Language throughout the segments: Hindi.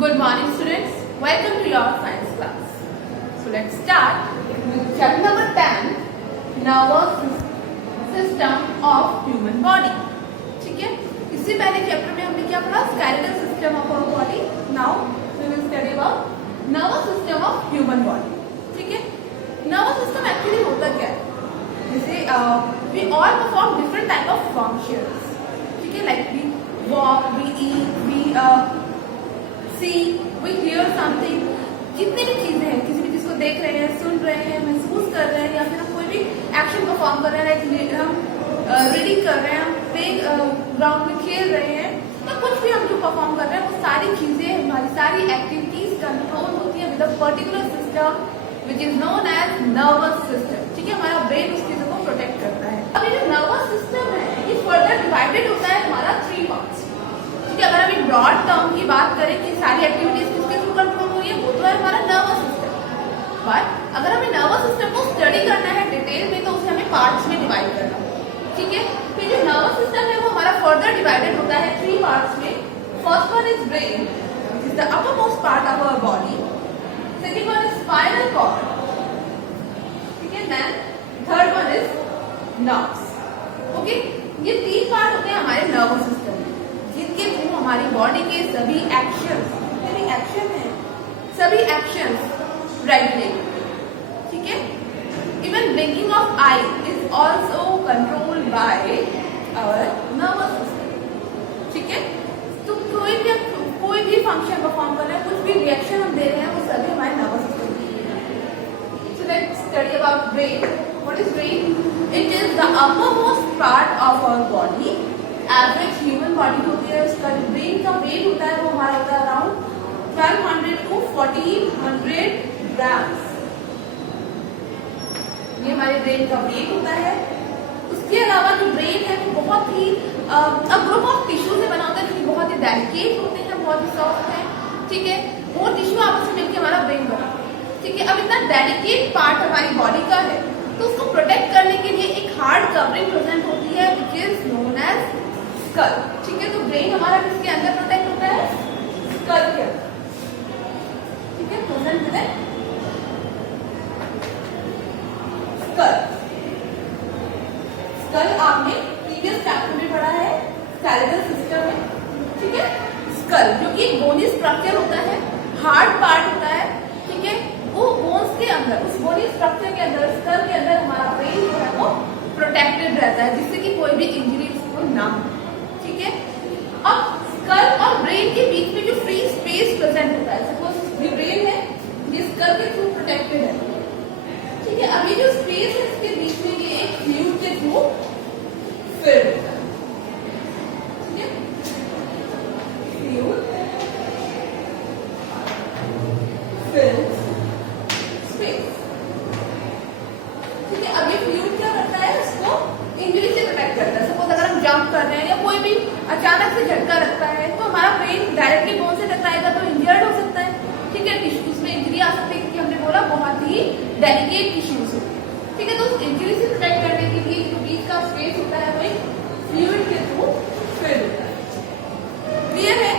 Good morning, students. Welcome to your science class. So let's start with chapter number 10, nervous system of human body. ठीक है? इससे पहले चैप्टर में हमने क्या पढ़ा? Skeletal system of our body. Now we will study about nervous system of human body. ठीक है? Nervous system actually होता क्या है? जैसे we all perform different type of functions. ठीक है? Like we walk, we eat, we see, we hear something. जितनी भी चीजें हैं, किसी भी चीज को देख रहे हैं, सुन रहे हैं, महसूस कर रहे हैं, या फिर हम कोई भी एक्शन परफॉर्म कर रहे हैं, लाइक हम रीडिंग कर रहे हैं, हम प्ले ग्राउंड में खेल रहे हैं, या कुछ भी हम जो परफॉर्म कर रहे हैं, वो सारी चीजें, हमारी सारी एक्टिविटीज कंट्रोल होती है with a particular system which is known as nervous system. ठीक है? हमारा ब्रेन उस चीजों को प्रोटेक्ट करता है. अब ये जो नर्वस सिस्टम है, ये फर्दर डिवाइडेड होता है हमारा 3 पार्ट्स. ठीक है? अगर हम एक ब्रॉड टर्म की बात करें कि सारी एक्टिविटीज किसके थ्रू कंट्रोल हुई है, वो तो है हमारा नर्वस सिस्टम. बट अगर हमें नर्वस सिस्टम को स्टडी करना है डिटेल में, तो उसे हमें पार्ट्स में डिवाइड करना है. ठीक है? फिर जो नर्वस सिस्टम है वो हमारा फर्दर डिवाइडेड होता है 3 पार्ट्स में. First one is brain, which is the upper most part of our body. Second one is spinal cord. ठीक है? Then third one is nerves. Okay? ये 3 पार्ट होते हैं हमारे नर्वस सिस्टम में, जिनके थ्रू हमारी बॉडी के सभी एक्शंस रेगुलेट. ठीक है? Even blinking of eye is also controlled by our nervous system. ठीक है? तो कोई भी फंक्शन परफॉर्म कर रहे हैं, कुछ भी रिएक्शन हम दे रहे हैं, वो सभी हमारे नर्वस सिस्टम में. So let's study about brain. What is brain? It is the uppermost part of our body. Average human body होती है, उसका जो ब्रेन का वेट होता है वो हमारा होता है अराउंड 1200 to 1400 ग्राम्स. ये हमारे ब्रेन का वेट होता है. उसके अलावा जो ब्रेन है वो बहुत ही ग्रुप ऑफ टिश्यू से बना होता है, जो बहुत ही डेलिकेट होते हैं, बहुत ही सॉफ्ट है. ठीक है? वो टिश्यू आपस में मिलकर हमारा ब्रेन बना. ठीक है? अब इतना डेलिकेट पार्ट हमारी बॉडी का है, तो उसको प्रोटेक्ट करने के लिए एक हार्ड कवरिंग प्रेजेंट होती है, which is known as skull. ठीक है? तो ब्रेन हमारा किसके अंदर प्रोटेक्ट होता है? स्कल के अंदर. ठीक है? Present with skull. स्कल आपने प्रीवियस चैप्टर में पढ़ा है, स्केलेटल सिस्टम में. ठीक है? स्कल जो कि एक बोनी स्ट्रक्चर होता है, हार्ड पार्ट होता है. ठीक है? वो बोन्स के अंदर, उस बोनी स्ट्रक्चर के अंदर, स्कल के अंदर हमारा ब्रेन जो है वो प्रोटेक्टेड रहता है, जिससे कि कोई भी इंजरी उसको ना हो. ठीक है? अब स्कल और ब्रेन के बीच में जो फ्री स्पेस प्रेजेंट होता है, सपोज ये ब्रेन है, ये स्कल के थ्रू प्रोटेक्टेड है. ठीक है? अब ये जो स्पेस है, इसके बीच में ये एक फ्लूइड के थ्रू फिल्ड होता है. ठीक है? Fluid filled space. ठीक है? अब ये फ्लूइड क्या करता है? इसको इंजरी से प्रोटेक्ट करता है. सपोज अगर हम जंप कर रहे हैं या कोई भी अचानक से झटका लगता है, तो हमारा ब्रेन डायरेक्टली बोन से टकराएगा तो इंजर्ड हो सकता है. ठीक है? टिश्यूज में इंजरी आ सकती है, क्योंकि हमने बोला बहुत ही डेलिकेट टिश्यूज होते हैं. ठीक है? तो उस इंजरी से प्रोटेक्ट करने के लिए जो बीच का स्पेस होता है वो एक फ्लूइड के थ्रू फिल्ड होता है. क्लियर है?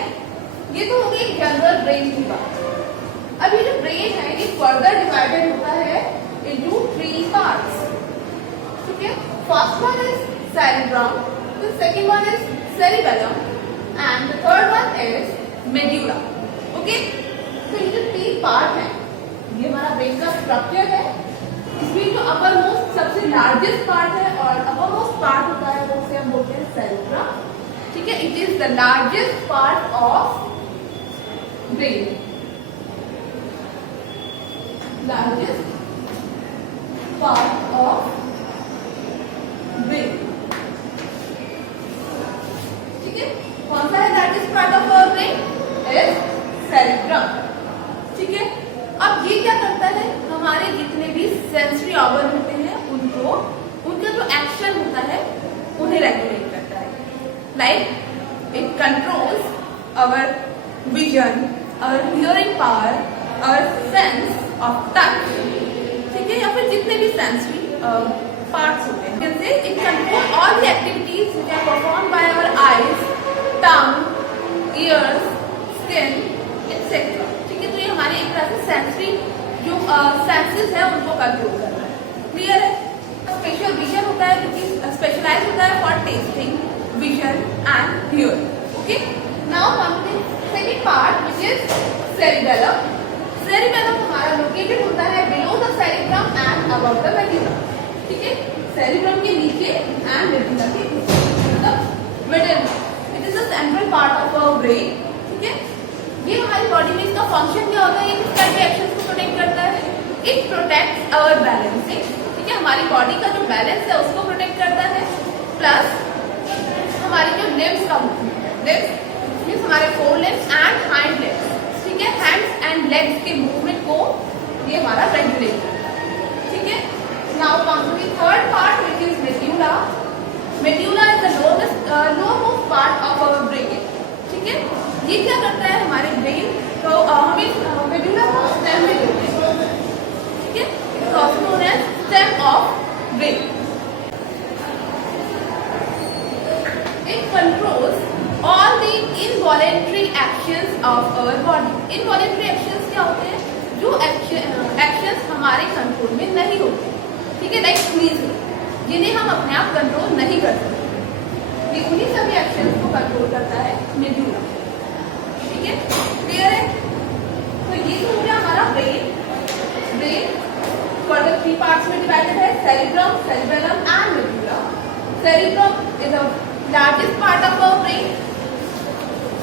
ये तो हो गई जनरल ब्रेन की बात. अब ये जो ब्रेन है ये फर्दर डिवाइडेड होता है इनटू 3 पार्ट्स. ठीक है? First one is cerebrum, the second one is cerebellum, and the third one is medulla. Okay? तो ये जो 3 पार्ट है, ये हमारा ब्रेन का स्ट्रक्चर है. इसमें जो अपर मोस्ट सबसे लार्जेस्ट पार्ट है और अपर मोस्ट पार्ट होता है, वो उसे हम बोलते हैं cerebrum. ठीक है? It is the largest part of brain. Largest part of brain. कौन सा है largest part of our brain? Is cerebrum. ठीक है? अब ये क्या करता है? हमारे जितने भी सेंसरी ऑर्गन होते हैं उनको, उनका जो एक्शन होता है उन्हें रेगुलेट करता है. Like it controls our vision, our hearing power, our sense of touch. ठीक है? या फिर जितने भी सेंसरी पार्ट्स होते हैं, जैसे it control all the activities which are performed by our eyes, tongue, ears, skin, etc. Etcetera. ठीक है, तो ये हमारे एक तरह से सेंसरी जो सेंसेस है उनको कंट्रोल कर रहा है। क्लियर है? स्पेशल विजन होता है जो कि स्पेशलाइज होता है for tasting, vision and hearing. Okay, now come to second part which is cerebellum. Cerebellum हमारा लोकेटेड होता है below the cerebrum and above the medulla. ठीक है, सेरिब्रम के नीचे एंड मेडुला के मतलब middle. It is the central part of our brain. ठीक है, ये हमारी बॉडी में इसका फंक्शन क्या होता है, ये किस टाइप के एक्शंस को प्रोटेक्ट करता है? It protects our balancing. ठीक है, हमारी बॉडी का जो बैलेंस है उसको प्रोटेक्ट करता है, प्लस हमारी जो लिम्स का मूवमेंट है, लिम्स मींस हमारे fore limbs and hind limbs. ठीक है, हैंड्स एंड लेग्स के मूवमेंट को ये हमारा रेगुलेट करता है। ठीक है, now come to the third part which is medulla. Medulla is the lowermost part of our brain. ठीक है, ये क्या करता है हमारे ब्रेन को, हमें मेडुला को स्टेम में देते हैं। ठीक है, it is also known as stem of brain. It controls all the involuntary actions of our body। involuntary actions क्या होते हैं? जो actions हमारे कंट्रोल में नहीं होते। ठीक है, लाइक स्क्वीजिंग, जिन्हें हम अपने आप कंट्रोल नहीं कर सकते, ये उन्हीं सभी एक्शंस को कंट्रोल करता है मेडुला। ठीक है, क्लियर है? तो ये जो हो गया हमारा ब्रेन। ब्रेन फर्दर 3 पार्ट्स में डिवाइडेड है, cerebrum, cerebellum and medulla. Cerebrum is the largest part of our brain.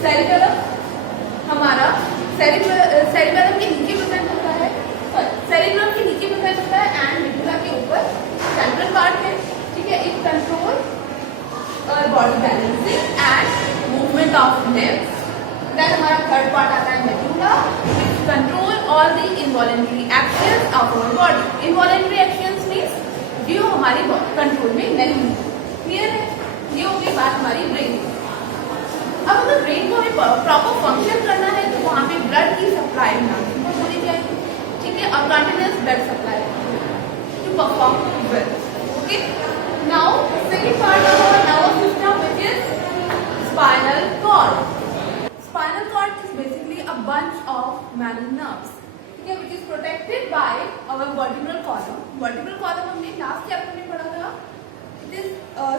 Cerebellum हमारा सेरिबेलम के नीचे प्रेजेंट होता है, सेरिब्रम के नीचे प्रेजेंट होता है एंड मेडुला के ऊपर सेंट्रल पार्ट है। ठीक है, it control body balancing and movement of limbs. Then हमारा थर्ड पार्ट आता है medulla, which control all the involuntary actions of our body. Involuntary actions means जो हमारी कंट्रोल में नहीं है। क्लियर है? ये हो गई बात हमारी ब्रेन। अब अगर ब्रेन को हमें प्रॉपर फंक्शन करना है तो वहाँ पे ब्लड की सप्लाई होनी चाहिए। ठीक है, और continuous blood supply to perform well. Okay, now second part of our nervous system which is spinal cord. Spinal cord is basically a bunch of many nerves. ठीक है, which is protected by our vertebral column. Vertebral column हमने लास्ट चैप्टर में पढ़ा था। It is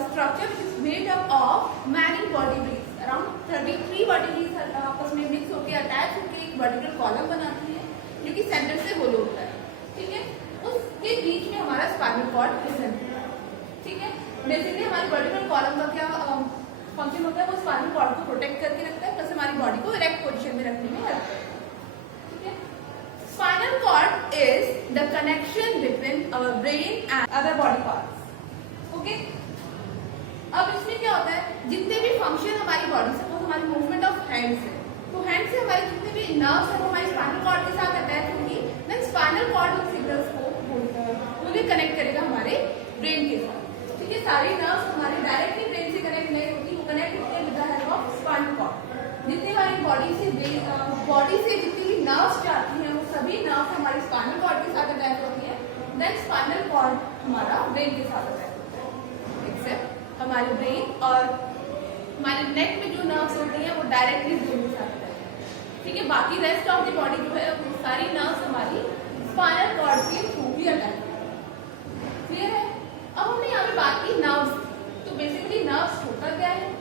structure which is made up of many vertebrates. Around 33 vertebrates आपस में मिक्स होकर अटैच होकर एक वर्टिब्रल कॉलम बनाती है जो कि सेंटर से होलो होता है। ठीक है, उसके बीच में हमारा स्पाइनल कॉर्ड प्रेजेंट है। ठीक है, बेसिकली हमारे वर्टिब्रल कॉलम का क्या फंक्शन होता है? वो स्पाइनल कॉर्ड को प्रोटेक्ट करके रखता है, प्लस हमारी बॉडी को इरेक्ट पोजीशन में रखने में हेल्प करता है। ठीक है, spinal cord is the connection between our brain and other body parts. Okay, अब इसमें क्या होता है, जितने भी फंक्शन हमारी बॉडी से, वो हमारी मूवमेंट ऑफ हैंड्स है, तो हैंड से हमारे जितने भी नर्व्स है वो हमारे स्पाइनल कॉर्ड के साथ अटैच होंगी। देन स्पाइनल कॉर्ड उन सिग्नल्स को वो भी कनेक्ट करेगा हमारे ब्रेन के साथ। ठीक है, सारी नर्व्स हमारे डायरेक्टली ब्रेन से कनेक्ट नहीं होती, वो कनेक्ट होती है with the help of spinal cord. जितनी हमारी बॉडी से जितनी भी नर्व्स जाती हैं वो सभी नर्व्स हमारे स्पाइनल कॉर्ड के साथ अटैच होती है। देन स्पाइनल कॉर्ड हमारा ब्रेन के साथ अटैच होता है। एक्सेप्ट हमारे ब्रेन और हमारे नेक में जो नर्व्स होती हैं वो डायरेक्टली ब्रेन के साथ है। ठीक है, बाकी रेस्ट ऑफ द बॉडी जो है वो सारी नर्व्स हमारी स्पाइनल कॉर्ड के थ्रू ही अटैच है। क्लियर है? अब हमने यहाँ पे बात की नर्व्स। तो बेसिकली नर्व्स होता क्या है?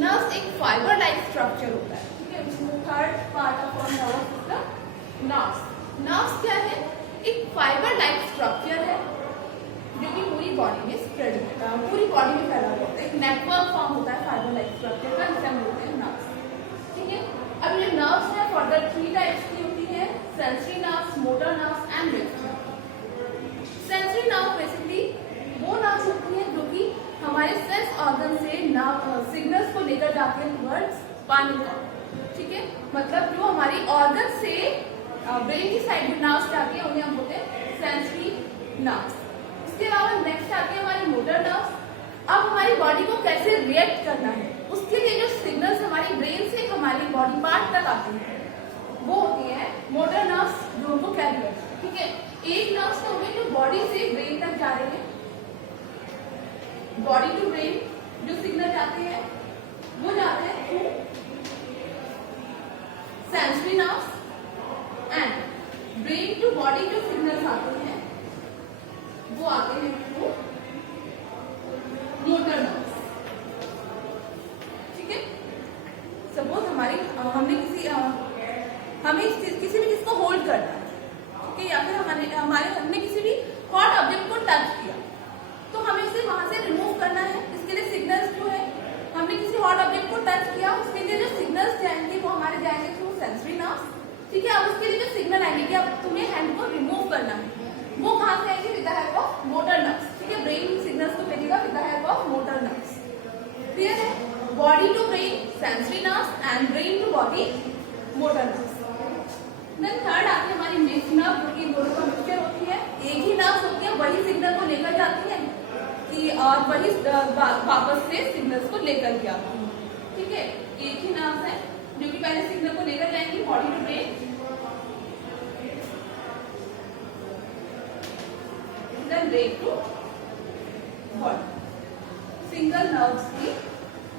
नर्व्स एक फाइबर लाइक स्ट्रक्चर होता है। ठीक है, इसमें third part of our nervous system nerves. Nerves क्या है? एक फाइबर लाइक स्ट्रक्चर है जो कि पूरी बॉडी में स्प्रेड होता है, पूरी बॉडी में फैला हुआ होता है। एक नेटवर्क फॉर्म होता है फाइबर लाइक स्ट्रक्चर का, जिसे हम बोलते हैं नर्व्स। ठीक है, अब ये नर्व्स है फर्दर 3 टाइप्स की होती है, sensory nerves, motor nerves and vestibular. Sensory nerve basically वो नर्व्स होती है जो कि हमारे सेंस ऑर्गन से सिग्नल्स को लेकर जाते हैं टुवर्ड्स स्पाइनल कॉर्ड। ठीक है, मतलब जो हमारी ऑर्गन से ब्रेन की साइड में नर्व्स जाती है उन्हें हम बोलते हैं सेंसरी नर्व्स। इसके अलावा नेक्स्ट आती है हमारी मोटर नर्व्स। अब हमारी बॉडी को कैसे रिएक्ट करना है उसके लिए जो सिग्नल्स हमारी ब्रेन से हमारी बॉडी पार्ट तक आती है वो होती है मोटर नर्व्स, जो उनको कैरी करती है। ठीक है, एक नर्व्स तो होंगे जो बॉडी से ब्रेन तक जा रहे हैं, बॉडी टू ब्रेन जो सिग्नल जाते हैं वो जाते हैं through sensory nerves and brain to body जो सिग्नल्स आते हैं वो आते हैं थ्रू मोटर नर्व्स। ठीक है, सपोज हमें किसी भी चीज को होल्ड करना है, ठीक है, या फिर हमने किसी भी हॉट ऑब्जेक्ट को टच किया तो हमें उसे वहां से रिमूव करना है। इसके लिए सिग्नल्स जो है, हमने किसी हॉट ऑब्जेक्ट को टच किया, उसके लिए जो सिग्नल्स जाएंगे वो हमारे जाएंगे थ्रू सेंसरी नर्व्स। ठीक है, अब उसके लिए जो सिग्नल आएंगे कि अब तुम्हें हैंड को रिमूव करना है, वो कहां से आएंगे? With the help of motor nerves. ठीक है, ब्रेन सिग्नल्स को भेजेगा with the help of motor nerves. Clear है? Body to brain sensory nerves and brain to body motor nerves. Then third आती है हमारी मिक्स नर्व, जो कि दोनों का मिक्सचर होती है। एक ही नर्व होती है, वही सिग्नल को लेकर जाती है कि और वही वापस से सिग्नल्स को लेकर के आती है। ठीक है, एक ही नर्व है जो कि पहले सिग्नल को लेकर जाएंगी body to brain, then brain to body. Single nerves की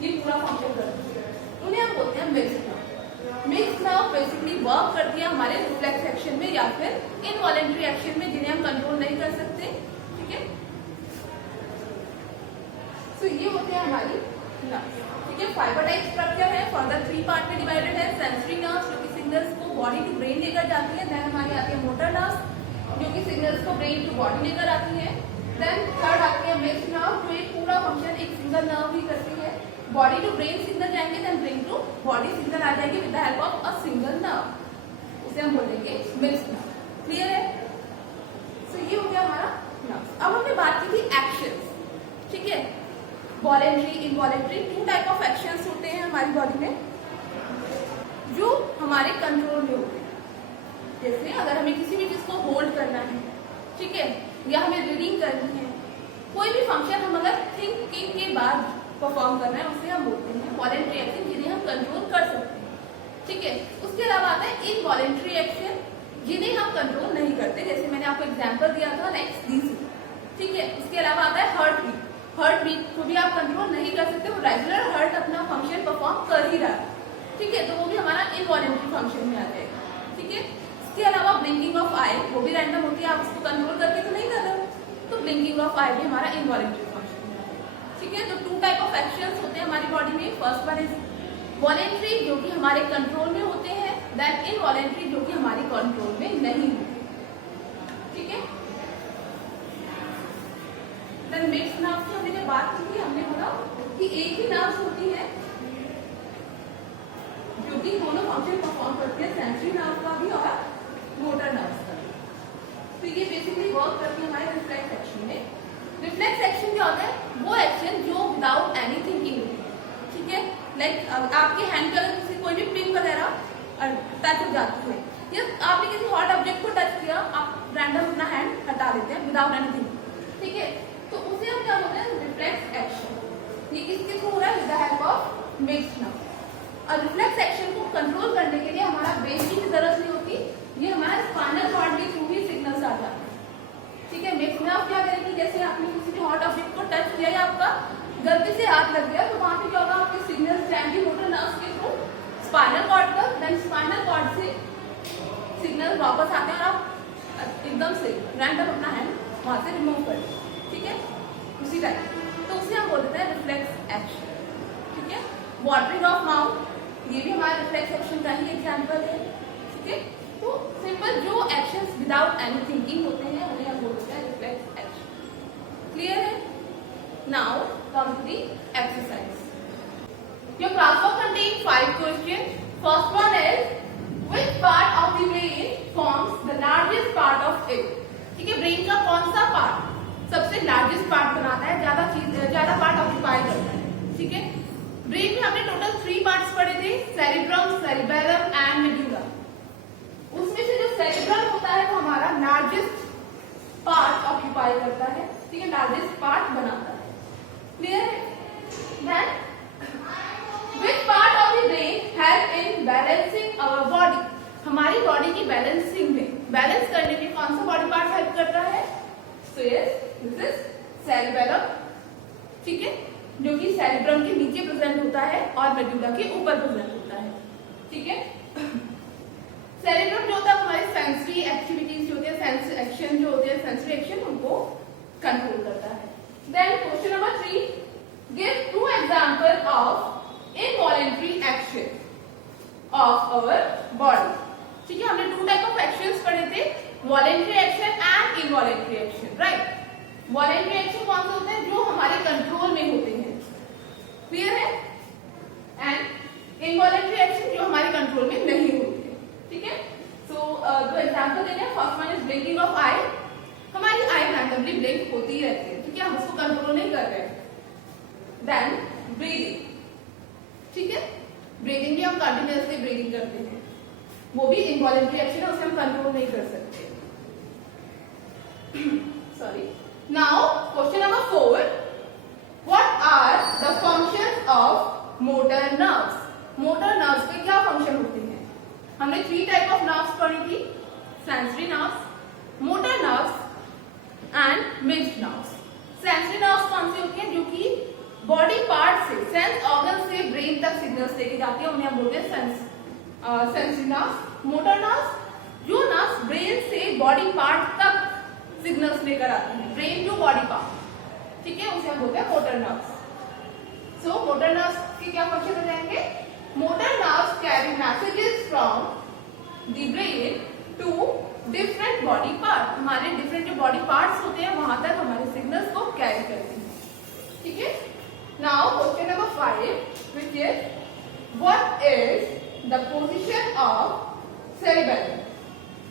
ये पूरा फंक्शन करती है, उन्हें हम बोलते हैं mix nerve. Mix nerve basically work करती है हमारे रिफ्लेक्स एक्शन में या फिर इनवॉलेंट्री एक्शन में, जिन्हें हम कंट्रोल नहीं कर सकते। ठीक है, सो ये होते हैं हमारी नर्व्स। ठीक है, फाइबर टाइप स्ट्रक्चर है, फर्दर 3 पार्ट में डिवाइडेड है। सेंसरी नर्व्स जो कि सिग्नल्स को बॉडी टू ब्रेन लेकर जाती है, देन हमारी आती है मोटर नर्व्स जो कि सिग्नल्स को ब्रेन टू बॉडी लेकर आती है। देन थर्ड आती है मिक्स नर्व, जो एक पूरा फंक्शन एक सिंगल नर्व ही करती है। बॉडी टू ब्रेन सिग्नल जाएंगे, then brain to body signal आ जाएंगे with the help of a single nerve, उसे हम बोलेंगे मिक्स नर्व। क्लियर है? सो ये हो गया हमारा नर्व्स। अब हमने बात की थी एक्शंस। ठीक है, voluntary involuntary 2 type of actions होते हैं हमारी बॉडी में जो हमारे कंट्रोल में होते हैं। जैसे अगर हमें किसी भी चीज को होल्ड करना है, ठीक है, या हमें रीडिंग करनी है, कोई भी फंक्शन हम अगर थिंकिंग के बाद परफॉर्म करना है, उसे हम बोलते हैं वॉलेंट्री एक्शन, जिन्हें हम कंट्रोल कर सकते हैं। ठीक है, उसके अलावा आता है इनवॉलेंट्री एक्शन, जिन्हें हम कंट्रोल नहीं करते। जैसे मैंने आपको एग्जांपल दिया था लाइक स्नीजिंग। ठीक है, उसके अलावा आता है हार्ट बीट। हार्ट बीट को भी आप कंट्रोल नहीं कर सकते, वो रेगुलर हार्ट अपना फंक्शन परफॉर्म कर ही रहा है। ठीक है, तो वो भी हमारा इनवॉलेंट्री फंक्शन में आ जाएगा। ठीक है, इसके अलावा ब्लिंकिंग ऑफ आई, वो भी रैंडम होती है, आप उसको कंट्रोल करके तो नहीं कर रहे हो, तो ब्लिंकिंग ऑफ आई भी हमारा इनवॉलेंट्री फंक्शन में आ जाएगा। ठीक है, तो 2 टाइप ऑफ एक्शंस होते हैं हमारी बॉडी में। फर्स्ट वन इज वॉलेंट्री, जो कि हमारे कंट्रोल में होते हैं, देन इनवॉलेंट्री, जो कि हमारे कंट्रोल में नहीं होते। ठीक है, देन मिक्स नर्व्स की हमने जब बात की थी, हमने बोला कि एक ही नर्व्स होती है जो कि दोनों फंक्शन परफॉर्म करती है, सेंसरी नर्व का भी और मोटर नर्व्स का भी। तो ये बेसिकली वर्क करती है हमारे रिफ्लेक्स एक्शन में। रिफ्लेक्स एक्शन क्या होता है? वो एक्शन जो विदाउट एनी थिंकिंग होती है। ठीक है, लाइक आपके हैंड पे अगर किसी कोई भी पिन वगैरह टच हो जाती है, या आपने किसी हॉट ऑब्जेक्ट को टच किया, आप रैंडम अपना हैंड हटा देते हैं विदाउट एनीथिंग। ठीक है, तो उसे हम क्या बोलते हैं? Reflex action. ये किसके थ्रू हो रहा है? With the help of mix nerve. और रिफ्लेक्स एक्शन को कंट्रोल करने के लिए हमारा ब्रेन की जरूरत नहीं होती, ये हमारा स्पाइनल कॉर्ड के थ्रू ही सिग्नल्स आ जाते हैं। ठीक है, मिक्स नर्व क्या करेगी? जैसे आपने किसी भी हॉट ऑब्जेक्ट को टच किया या आपका गलती से हाथ लग गया, तो वहां पे क्या होगा? आपके सिग्नल्स जाएंगे मोटर नर्व्स के थ्रू स्पाइनल कॉर्ड तक, देन स्पाइनल कॉर्ड से सिग्नल वापस आते हैं और आप एकदम से रैंडम अपना हैंड वहां से रिमूव कर दें। ठीक है, उसी टाइप, तो उसे हम बोलते हैं रिफ्लेक्स एक्शन। ठीक है, वाटरिंग ऑफ माउथ, ये भी हमारे रिफ्लेक्स एक्शन का ही एग्जांपल है। ठीक है, तो सिंपल जो एक्शंस विदाउट एनी थिंकिंग होते हैं उन्हें हम बोलते हैं रिफ्लेक्स एक्शन। क्लियर है? Now come to the exercise. Your classwork contain 5 question. First one is which part of the brain forms the largest part of it. ठीक है, ब्रेन का कौन सा पार्ट सबसे लार्जेस्ट पार्ट बनाता है, ज्यादा पार्ट ऑक्यूपाई करता है। ठीक है, ब्रेन में हमने टोटल 3 पार्ट्स पढ़े थे, सेरिब्रम, सेरिबेलम एंड मेडुला। उसमें से जो सेरिब्रम होता है वो हमारा लार्जेस्ट पार्ट ऑक्यूपाई करता है। ठीक है, लार्जेस्ट पार्ट बनाता है। क्लियर है? Then which part of the brain help in balancing our body. हमारी बॉडी की बैलेंसिंग में, बैलेंस करने में कौन सा बॉडी पार्ट हेल्प करता है? So yes, this is cerebellum. ठीक है, जो कि सेरिब्रम के नीचे प्रेजेंट होता है और मेडुला के ऊपर प्रेजेंट होता है। ठीक है, सेंस एक्शन जो होते हैं, सेंसरी एक्शन, उनको कंट्रोल करता है। Then question number 3, give 2 example of involuntary action of our body. ठीक है, हमने 2 टाइप ऑफ एक्शंस पढ़े थे, voluntary action and involuntary action, right. Voluntary action कौन से होते हैं? जो हमारे कंट्रोल में होते हैं, क्लियर है, एंड इनवॉलेंट्री एक्शन जो हमारे कंट्रोल में नहीं होते हैं। ठीक है, सो दो एग्जांपल देने हैं। First one is blinking of eye. हमारी आई रैंडमली ब्लिंक होती ही रहती है, ठीक है, हम उसको कंट्रोल नहीं कर रहे हैं। देन ब्रीदिंग, ठीक है, ब्रीदिंग भी हम कंटिन्यूअसली ब्रीदिंग करते हैं, वो भी इनवॉलेंट्री एक्शन है, उसे हम कंट्रोल नहीं कर सकते। Sorry. Now question number 4, what are the functions of motor nerves? Motor nerves के क्या फंक्शन होते हैं? हमने 3 टाइप ऑफ नर्व्स पढ़ी थी, sensory nerves, motor nerves and mixed nerves. Sensory nerves कौन सी होती हैं? जो कि बॉडी पार्ट से, सेंस ऑर्गन से ब्रेन तक सिग्नल्स लेके जाती है, उन्हें हम बोलते हैं सेंसरी नर्व्स। मोटर नर्व्स, जो नर्व्स ब्रेन से बॉडी पार्ट तक सिग्नल्स लेकर आती हैं, ब्रेन टू बॉडी पार्ट, ठीक है, उसे हम बोलते हैं motor nerves. So motor nerves के क्या फंक्शन हो जाएंगे? Motor nerves carry messages from the brain to different body part. हमारे डिफरेंट जो बॉडी पार्ट्स होते हैं वहां तक हमारे सिग्नल्स को कैरी करती हैं, ठीक है। Now question number 5, which is what is the position of cerebellum?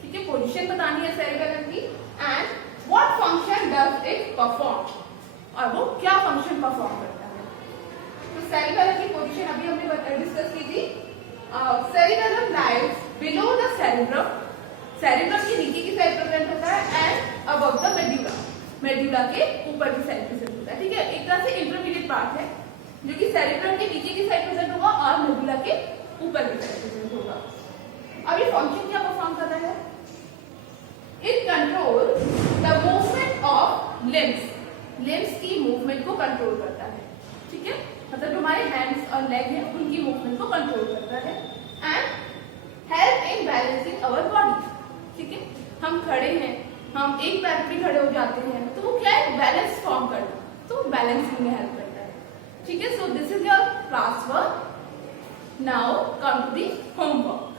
ठीक है, पोजीशन बतानी है सेरिबेलम की, and what function does it perform, और वो क्या फंक्शन परफॉर्म करता है। तो सेरिबेलम की पोजीशन अभी हमने डिस्कस की थी। Cerebellum lies below the cerebrum, cerebrum के नीचे की साइड प्रेजेंट होता है, and above the medulla, medulla के ऊपर की साइड प्रेजेंट होता है, ठीक है। एक तरह से इंटरमीडिएट पार्ट है, जो कि सेरिब्रम के नीचे की साइड प्रेजेंट होगा और मेडुला के ऊपर की साइड प्रेजेंट होगा। अब ये फंक्शन क्या परफॉर्म कर रहा है? It control the movement of limbs, limbs की मूवमेंट को कंट्रोल करता है, ठीक है, मतलब जो हमारे हैंड्स और लेग हैं उनकी मूवमेंट को कंट्रोल करता है, and help in balancing our body, ठीक है। हम खड़े हैं, हम एक पैर पे खड़े हो जाते हैं, तो वो क्या है? बैलेंस फॉर्म करता है, तो बैलेंसिंग में हेल्प करता है, ठीक है। So this is your class work. Now come to the homework.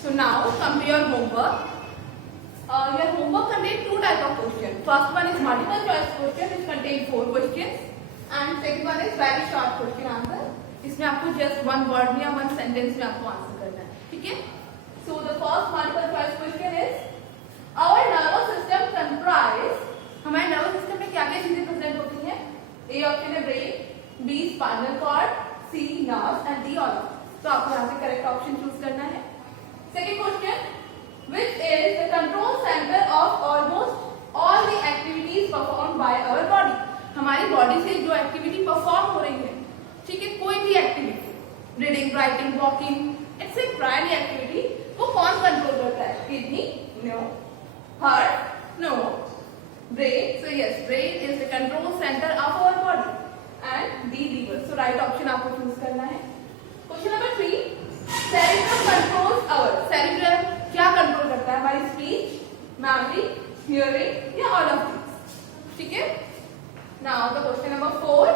So now come to your homework. Your homework contains 2 types of questions. First one is multiple choice question, which contains 4 questions, and second one is very short question answer. इसमें आपको just one word या one sentence में आपको आंसर करना है, ठीक है। So the first multiple choice question is, our nervous system comprise, हमारे nervous system में क्या क्या चीजें प्रेजेंट होती हैं? A ऑप्शन है brain, B spinal cord, C nerves and D all. तो आपको यहाँ से करेक्ट ऑप्शन चूज करना है। Second question, which is the control center of almost all the activities performed by our body? हमारी बॉडी से जो एक्टिविटी परफॉर्म हो रही है, ठीक है, कोई भी activity, reading, writing, walking etcetera, any activity, वो कौन कंट्रोल करता है? Kidney? No. Heart? No. Brain? So yes, brain is the control centre of our body, and the liver. So right option आपको चूज करना है। Question number 3, cerebrum controls our, cerebrum क्या कंट्रोल करता है? हमारी स्पीच, मेमोरी, हियरिंग या ऑल ऑफ दिस, ठीक है। Now the question number 4,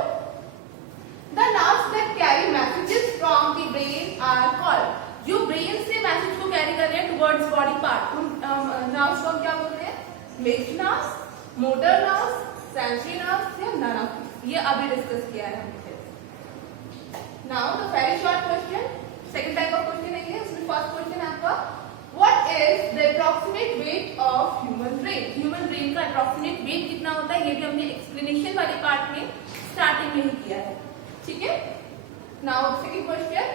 the nerves that carry messages from the brain are called, जो ब्रेन से मैसेज को कैरी कर रहे हैं टुवर्ड्स बॉडी पार्ट, उन नर्व्स को हम क्या बोलते हैं? Mixed nerves, motor nerves, sensory nerves या नन ऑफ दिस, ये अभी डिस्कस किया है हमने। Now the very short question, second type of question है ये। उसमें फर्स्ट क्वेश्चन है आपका, what is the approximate weight of human brain? Human brain का अप्रॉक्सीमेट वेट कितना होता है? ये भी हमने एक्सप्लेनेशन वाले पार्ट में स्टार्टिंग में ही किया है, ठीक है। Now second question,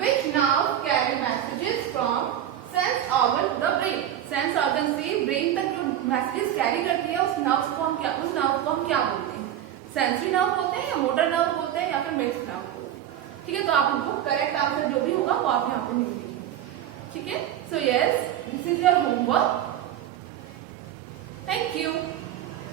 which nerve carry messages from sense organ the brain? Sense organ से ब्रेन तक जो मैसेजेस कैरी करती है, उस नर्व को हम क्या बोलते हैं? सेंसरी नर्व बोलते हैं या मोटर नर्व बोलते हैं या फिर मिक्स्ड नर्व, ठीक है। तो आप उनको करेक्ट आंसर जो भी होगा वो आप यहाँ पे लिख दीजिए, ठीक है। So yes, this is your homework. Thank you.